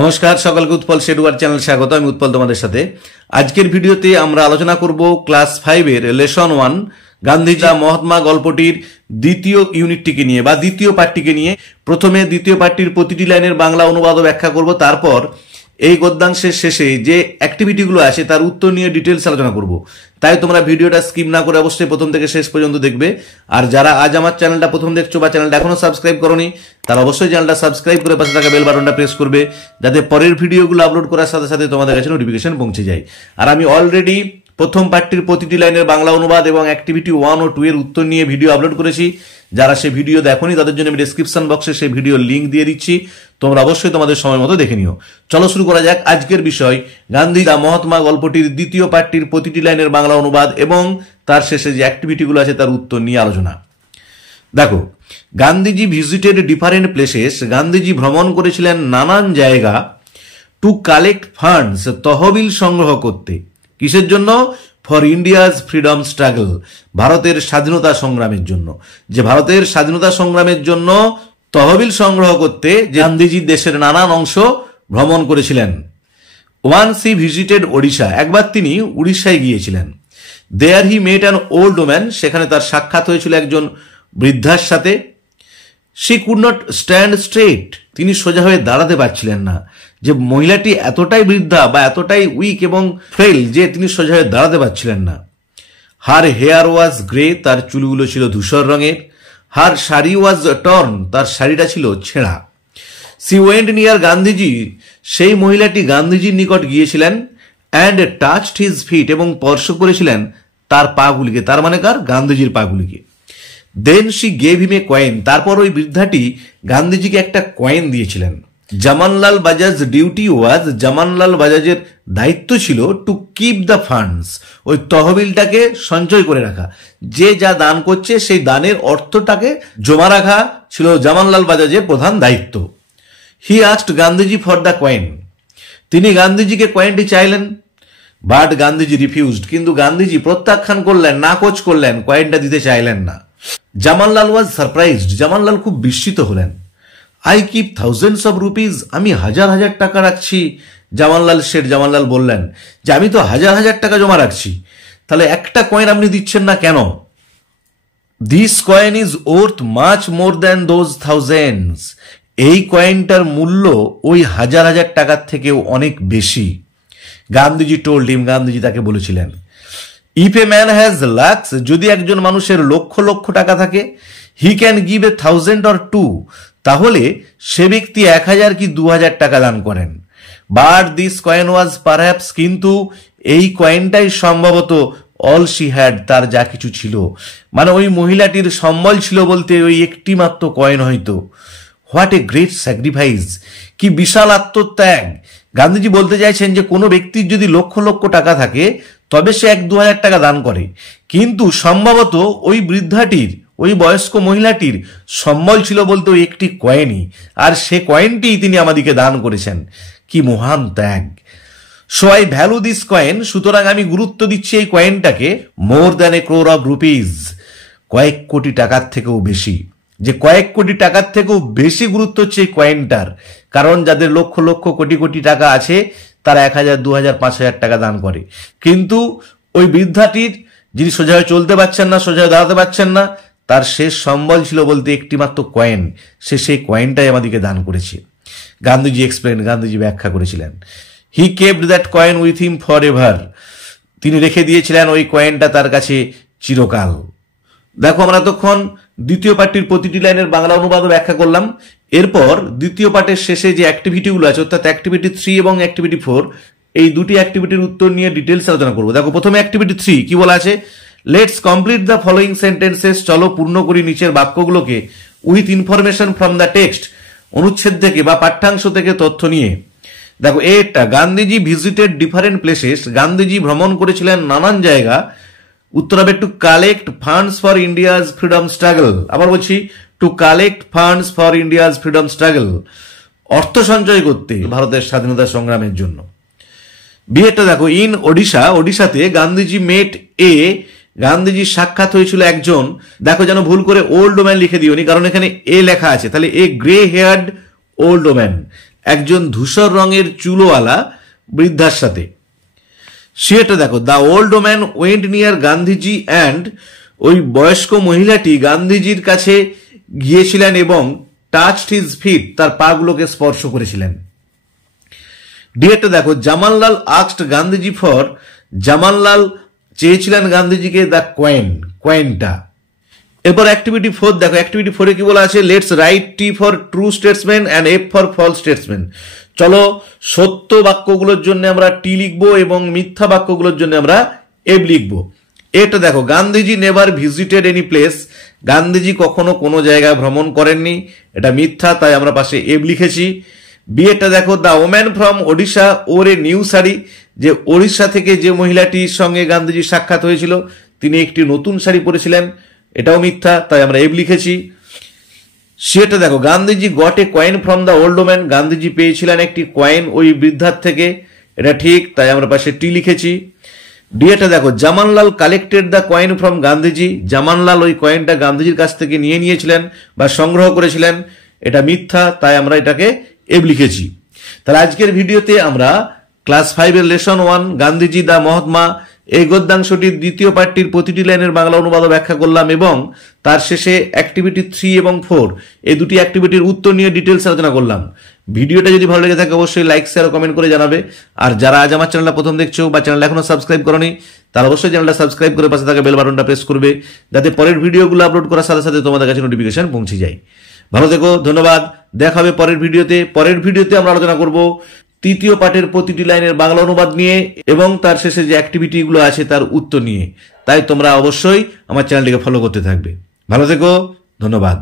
নমস্কার সকলকে উৎপল শেডুয়ার চ্যানেল স্বাগত। আমি উৎপল তোমাদের সাথে। আজকের ভিডিওতে আমরা আলোচনা করব ক্লাস 5 এর লেসন 1 গান্ধীজি মহাত্মা গল্পটির দ্বিতীয় ইউনিটটিকে নিয়ে বা দ্বিতীয় পার্টটিকে নিয়ে। প্রথমে দ্বিতীয় পার্টটির প্রতিটি লাইনের বাংলা অনুবাদ ও ব্যাখ্যা করব, তারপর এই গদ্যাংশের শেষে যে অ্যাক্টিভিটিগুলো আছে তার উত্তর নিয়ে ডিটেলস আলোচনা করব। তাই তোমরা ভিডিওটা স্কিপ না করে অবশ্যই প্রথম থেকে শেষ পর্যন্ত দেখবে। আর যারা আজ আমার চ্যানেলটা প্রথম দেখছো বা চ্যানেলটা এখনো সাবস্ক্রাইব করোনি, তারা অবশ্যই চ্যানেলটা সাবস্ক্রাইব করে পাশে থাকা বেল বাটনটা প্রেস করবে, যাতে পরের ভিডিওগুলো আপলোড করার সাথে সাথে তোমাদের কাছে নোটিফিকেশন পৌঁছে যায়। আর আমি অলরেডি প্রথম পার্টটির প্রতিটি লাইনের বাংলা অনুবাদ এবং অ্যাক্টিভিটি 1 ও 2 এর উত্তর নিয়ে ভিডিও আপলোড করেছি। যারা সেই ভিডিও দেখোনি তাদের জন্য আমি ডেসক্রিপশন বক্সে সেই ভিডিও লিঙ্ক দিয়ে দিচ্ছি, তোমরা অবশ্যই তোমাদের সময় মতো দেখে নিও। চলো শুরু করা যাক আজকের বিষয়, গান্ধী দা মহাত্মা গল্পটির দ্বিতীয় পার্টটির প্রতিটি লাইনের বাংলা অনুবাদ এবং তার শেষে যে অ্যাক্টিভিটিগুলো আছে তার উত্তর নিয়ে আলোচনা। দেখো, Gandhiji visited different places, Gandhiji ভ্রমণ করেছিলেন নানান জায়গা, টু কালেক্ট ফান্ডস, তহবিল সংগ্রহ করতে। কিসের জন্য? ফর ইন্ডিয়াজ ফ্রিডম স্ট্রাগল, ভারতের স্বাধীনতা সংগ্রামের জন্য। যে ভারতের স্বাধীনতা সংগ্রামের জন্য তহবিল সংগ্রহ করতে গান্ধীজি দেশের নানান অংশ ভ্রমণ করেছিলেন। ওয়ান্স হি ভিজিটেড ওড়িশা, একবার তিনি উড়িষ্যায় গিয়েছিলেন। দেয়ার হি মেট অ্যান ওল্ড ওম্যান, সেখানে তার সাক্ষাৎ হয়েছিল একজন বৃদ্ধার সাথে। She could not stand straight, তিনি সোজা হয়ে দাঁড়াতে পারছিলেন না। যে মহিলাটি এতটাই বৃদ্ধা বা এতটাই উইক এবং ফ্রেল যে তিনি সোজা হয়ে দাঁড়াতে পারছিলেন না। হার হেয়ার ওয়াজ গ্রে, তার চুলগুলো ছিল ধূসর রঙের। হার শাড়ি ওয়াজ টর্ন, তার শাড়িটা ছিল ছেঁড়া। সি ওয়েন্ট নিয়ার গান্ধীজি, সেই মহিলাটি গান্ধীজির নিকট গিয়েছিলেন। অ্যান্ড টাচড হিজ ফিট, এবং স্পর্শ করেছিলেন তার পাগুলিকে, তার মানে কার? গান্ধীজির পাগুলিকে। Then she gave him a coin, তারপর ওই বৃদ্ধাটি গান্ধীজিকে একটা কয়েন দিয়েছিলেন। জামানলাল বাজাজ ডিউটি ওয়াজ, জামানলাল বাজাজের দায়িত্ব ছিল টু কিপ দ্য ফান্ডস, ওই তহবিলটাকে সঞ্চয় করে রাখা। যে যা দান করছে সেই দানের অর্থটাকে জমা রাখা ছিল জামানলাল বাজাজের প্রধান দায়িত্ব। He asked Gandhiji for the coin, তিনি গান্ধীজিকে কয়েনটি চাইলেন। বাট গান্ধীজি রিফিউজড, কিন্তু গান্ধীজি প্রত্যাখ্যান করলেন, নাকচ করলেন, কয়েনটা দিতে চাইলেন না। জামানলাল ওয়াজ সারপ্রাইজড, জামানলাল খুব বিস্মিত হলেন। I keep thousands of rupees, আমি হাজার হাজার টাকা রাখছি। জামানলাল বললেন যে আমি তো হাজার হাজার টাকা জমা রাখছি, তাহলে একটা কয়েন আপনি দিচ্ছেন না কেন? This coin is worth much more than those thousands, এই কয়েনটার মূল্য ওই হাজার হাজার টাকার থেকেও অনেক বেশি। গান্ধীজি টোল্ড হিম, গান্ধীজি তাকে বলেছিলেন। If a man has lakhs, যদি একজন মানুষের লক্ষ লক্ষ টাকা থাকে, he can give a 1000 or 2, তাহলে সে ব্যক্তি 1000 কি 2000 টাকা দান করেন। But this coin was perhaps, কিন্তু এই কয়েনটাই সম্ভবত অল শি হ্যাড, তার যা কিছু ছিল। মানে ওই মহিলাটির সম্বল ছিল বলতে ওই একটি মাত্র কয়েন হয়তো। হোয়াট এ গ্রেট স্যাক্রিফাইস, কি বিশাল আত্মত্যাগ। গান্ধীজি বলতে চাইছেন যে কোনো ব্যক্তির যদি লক্ষ লক্ষ টাকা থাকে তবে সে 1-2000 টাকা দান করে, কিন্তু সম্ভবত ওই বৃদ্ধাটির, ওই বয়স্ক মহিলাটির সম্বল ছিল বলতে ওই একটি কয়েনই, আর সে কয়েনটি তিনি আমাদেরকে দান করেছেন। কি মহান ত্যাগ। So I value this coin, সুতরাং আমি গুরুত্ব দিচ্ছি এই কয়েনটাকে। More than a crore of rupees, কয়েক কোটি টাকার থেকেও বেশি। যে কয়েক কোটি টাকার থেকেও বেশি গুরুত্ব হচ্ছে এই কয়েনটার, কারণ যাদের লক্ষ লক্ষ কোটি কোটি টাকা আছে তারা 1000, 2000, 5000 টাকা দান করে, কিন্তু ওই বৃদ্ধাটির, যিনি সোজা হয়ে চলতে পারছেন না, সোজা হয়ে দাঁড়াতে পারছেন না, তার শেষ সম্বল ছিল বলতে একটি মাত্র কয়েন, সে সেই কয়েনটাই আমাদেরকে দান করেছে। গান্ধীজি এক্সপ্লেন, গান্ধীজি ব্যাখ্যা করেছিলেন। হি kept that coin with him for ever, তিনি রেখে দিয়েছিলেন ওই কয়েনটা তার কাছে চিরকাল। দেখো, আমরা তখন দ্বিতীয় পার্টির প্রতিটি লাইনের বাংলা অনুবাদ ব্যাখ্যা করলাম। এরপর দ্বিতীয় পার্টের শেষে যে অ্যাক্টিভিটিগুলো আছে, অর্থাৎ অ্যাক্টিভিটি 3 এবং অ্যাক্টিভিটি 4, এই দুটি অ্যাক্টিভিটির উত্তর নিয়ে ডিটেলস আলোচনা করবো। দেখো, প্রথমে অ্যাক্টিভিটি 3 কি বলা আছে? Let's complete the following sentences, চলো পূর্ণ করি নিচের বাক্যগুলোকে। With information from the text, অনুচ্ছেদ থেকে বা পাঠ্যাংশ থেকে তথ্য নিয়ে। দেখো, এটা Gandhiji visited different places, Gandhiji ভ্রমণ করেছিলেন নানান জায়গা। উত্তর হবে to collect funds for India's freedom struggle. আবার বলছি, to collect funds for India's freedom struggle, অর্থ সঞ্চয় করতে ভারতের স্বাধীনতা সংগ্রামের জন্য। বিয়েটা দেখো, ইন ওড়িশা, ওড়িশাতে গান্ধীজি মেট এ, গান্ধীজির সাক্ষাৎ হয়েছিল একজন, দেখো যেন ভুল করে ওল্ড ওম্যান লিখে দিওনি, কারণ এখানে এ লেখা আছে, তাহলে a grey heard old woman, একজন ধূসর রঙের চুলোওয়ালা বৃদ্ধার সাথে। সেটা দেখো, the old woman went near Gandhiji and, ওই বয়স্ক মহিলাটি গান্ধীজির কাছে গিয়েছিলেন এবং টাচড হিজ ফিট, তার পাগুলোকে স্পর্শ করেছিলেন। ডিএটা দেখো, জামানলাল আস্কড গান্ধীজি ফর, জামানলাল চেয়েছিলেন গান্ধীজিকে দ্য কয়েনটা। এরপর অ্যাক্টিভিটি 4 দেখো, অ্যাক্টিভিটি 4 কি বলা আছে, let's write T for true statement and F for false statement. চলো সত্য বাক্যগুলোর জন্য আমরা টি লিখবো এবং মিথ্যা বাক্যগুলোর জন্য আমরা এফ লিখবো। এটা দেখো, Gandhiji never visited any place, Gandhiji কখনো কোনো জায়গায় ভ্রমণ করেননি, এটা মিথ্যা, তাই আমরা পাশে এফ লিখেছি। বিয়েটা দেখো, the woman from Odisha or a new sari, যে ওড়িশা থেকে যে মহিলাটির সঙ্গে গান্ধীজি সাক্ষাৎ হয়েছিল তিনি একটি নতুন শাড়ি পরেছিলেন, এটাও মিথ্যা, তাই আমরা এফ লিখেছি। সেটা দেখো, Gandhiji got a coin from the old woman, Gandhiji পেয়েছিলেন একটি কয়েন ওই বৃদ্ধার থেকে, এটা ঠিক, তাই আমরা পাশে টি লিখেছি। ডিএটা দেখো, Jamnalal collected the coin from Gandhiji, Jamnalal ওই কয়েনটা গান্ধীজির কাছ থেকে নিয়েছিলেন বা সংগ্রহ করেছিলেন, এটা মিথ্যা, তাই আমরা এটাকে এফ লিখেছি। তাহলে আজকের ভিডিওতে আমরা class 5 lesson 1 Gandhiji the Mahatma এই গদ্যাংশটির দ্বিতীয় পাঠটির প্রতিটি লাইনের বাংলা অনুবাদ ব্যাখ্যা করলাম এবং তার শেষে অ্যাক্টিভিটি 3 এবং 4 এই দুটি অ্যাক্টিভিটির উত্তর নিয়ে ডিটেলস আলোচনা করলাম। ভিডিওটা যদি ভালো লেগে থাকে অবশ্যই লাইক, শেয়ার ও কমেন্ট করে জানাবে। আর যারা আজ আমার চ্যানেলটা প্রথম দেখছো বা চ্যানেল এখনো সাবস্ক্রাইব করনি তারা অবশ্যই চ্যানেলটা সাবস্ক্রাইব করে পাশে থাকা বেল বাটনটা প্রেস করবে, যাতে পরের ভিডিওগুলো আপলোড করার সাথে সাথে তোমাদের কাছে নোটিফিকেশন পৌঁছে যায়। ভালো থেকো, ধন্যবাদ। দেখা হবে পরের ভিডিওতে। পরের ভিডিওতে আমরা আলোচনা করব তৃতীয় পাঠের প্রতিটি লাইনের বাংলা অনুবাদ নিয়ে এবং তার শেষে যে অ্যাক্টিভিটিগুলো আছে তার উত্তর নিয়ে। তাই তোমরা অবশ্যই আমার চ্যানেলটিকে ফলো করতে থাকবে। ভালো থেকো, ধন্যবাদ।